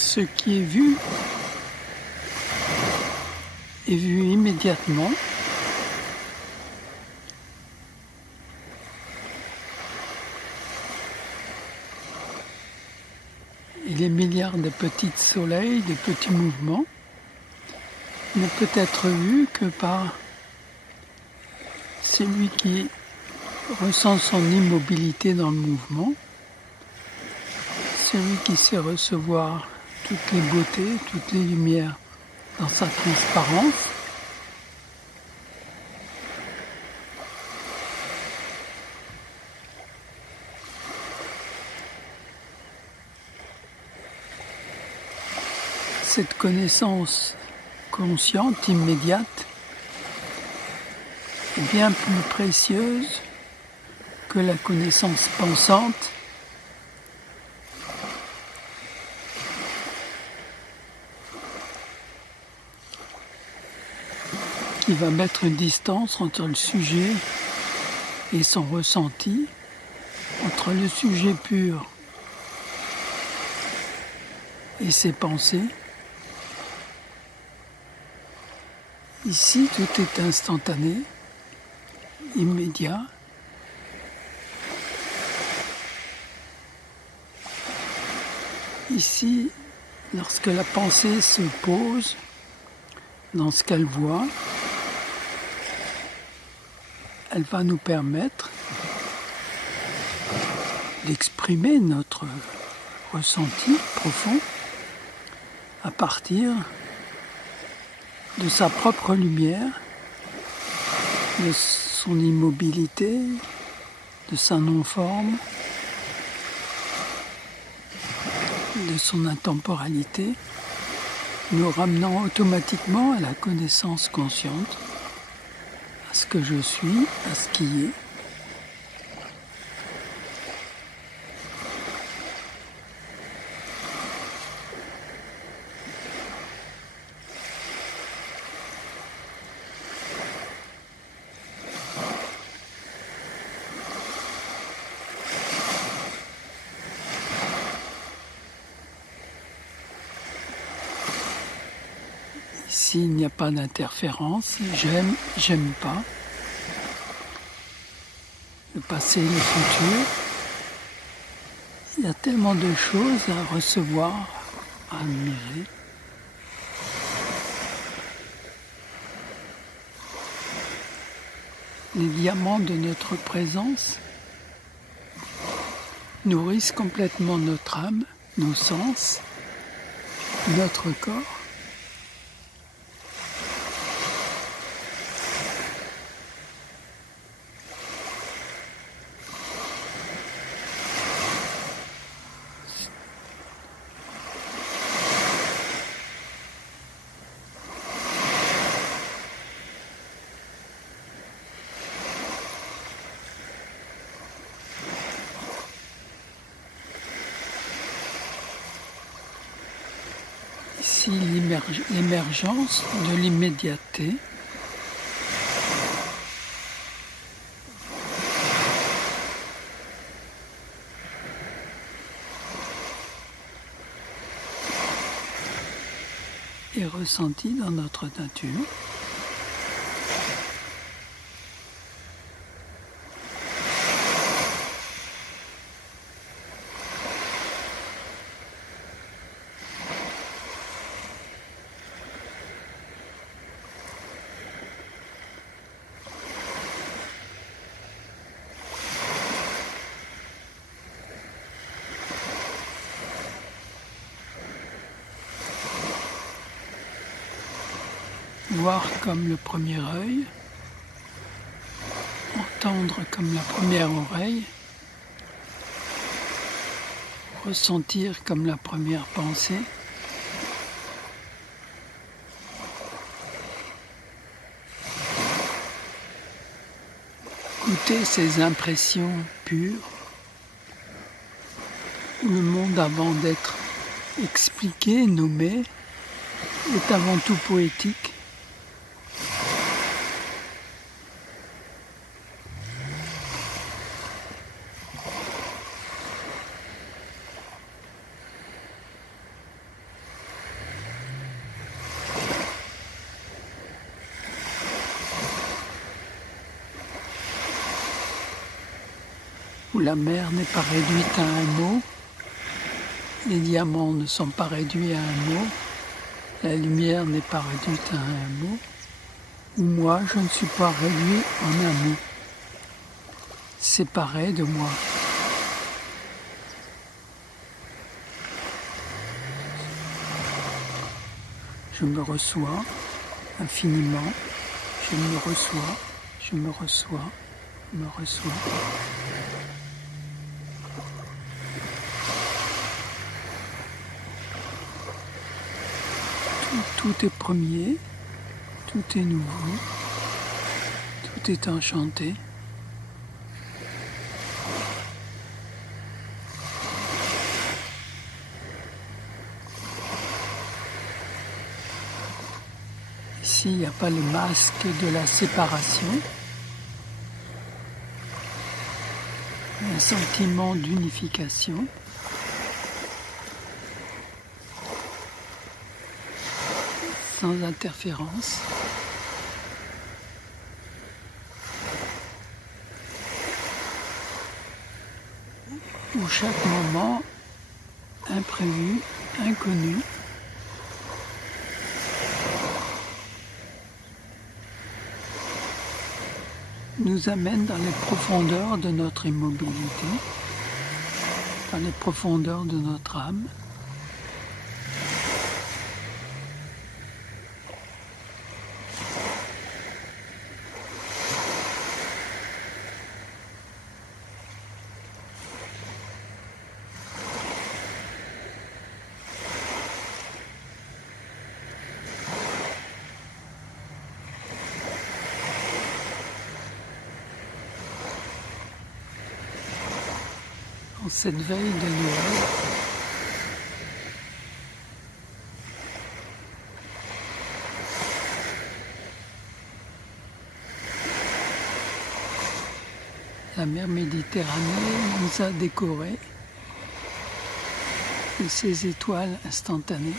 Ce qui est vu immédiatement. Et les milliards de petits soleils, de petits mouvements, ne peut être vu que par celui qui ressent son immobilité dans le mouvement, celui qui sait recevoir toutes les beautés, toutes les lumières dans sa transparence. Cette connaissance consciente, immédiate, est bien plus précieuse que la connaissance pensante qui va mettre une distance entre le sujet et son ressenti, entre le sujet pur et ses pensées. Ici, tout est instantané, immédiat. Ici, lorsque la pensée se pose dans ce qu'elle voit, elle va nous permettre d'exprimer notre ressenti profond à partir de sa propre lumière, de son immobilité, de sa non-forme, de son intemporalité, nous ramenant automatiquement à la connaissance consciente, à ce que je suis, à ce qui est. S'il n'y a pas d'interférence, j'aime pas. Le passé, le futur. Il y a tellement de choses à recevoir, à admirer. Les diamants de notre présence nourrissent complètement notre âme, nos sens, notre corps. Ici, l'émergence de l'immédiateté. Est ressentie dans notre nature. Voir comme le premier œil, entendre comme la première oreille, ressentir comme la première pensée, goûter ces impressions pures, où le monde avant d'être expliqué, nommé, est avant tout poétique. où la mer n'est pas réduite à un mot, les diamants ne sont pas réduits à un mot, la lumière n'est pas réduite à un mot, où moi je ne suis pas réduit en un mot, séparé de moi. Je me reçois infiniment, je me reçois, je me reçois, je me reçois. Tout est premier, tout est nouveau, tout est enchanté. Ici, il n'y a pas le masque de la séparation. Un sentiment d'unification. Sans interférence. Où chaque moment imprévu, inconnu, nous amène dans les profondeurs de notre immobilité, dans les profondeurs de notre âme. En cette veille de Noël, la mer Méditerranée nous a décorés de ces étoiles instantanées.